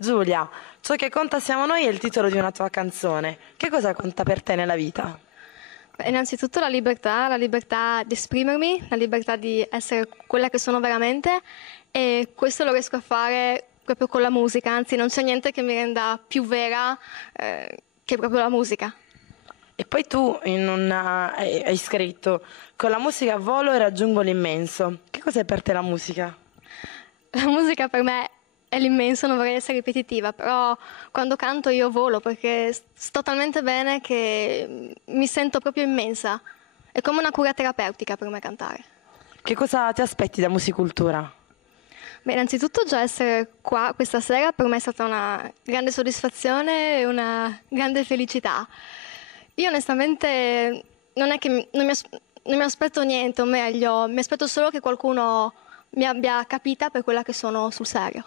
Giulia, ciò che conta siamo noi è il titolo di una tua canzone. Che cosa conta per te nella vita? Beh, innanzitutto la libertà di esprimermi, la libertà di essere quella che sono veramente e questo lo riesco a fare proprio con la musica, anzi non c'è niente che mi renda più vera che proprio la musica. E poi tu hai scritto: con la musica volo e raggiungo l'immenso. Che cos'è per te la musica? La musica per me è l'immenso, non vorrei essere ripetitiva, però quando canto io volo perché sto talmente bene che mi sento proprio immensa. È come una cura terapeutica per me cantare. Che cosa ti aspetti da Musicultura? Beh, innanzitutto già essere qua questa sera per me è stata una grande soddisfazione e una grande felicità. Io onestamente non è che non mi aspetto niente, o meglio, mi aspetto solo che qualcuno mi abbia capita per quella che sono sul serio.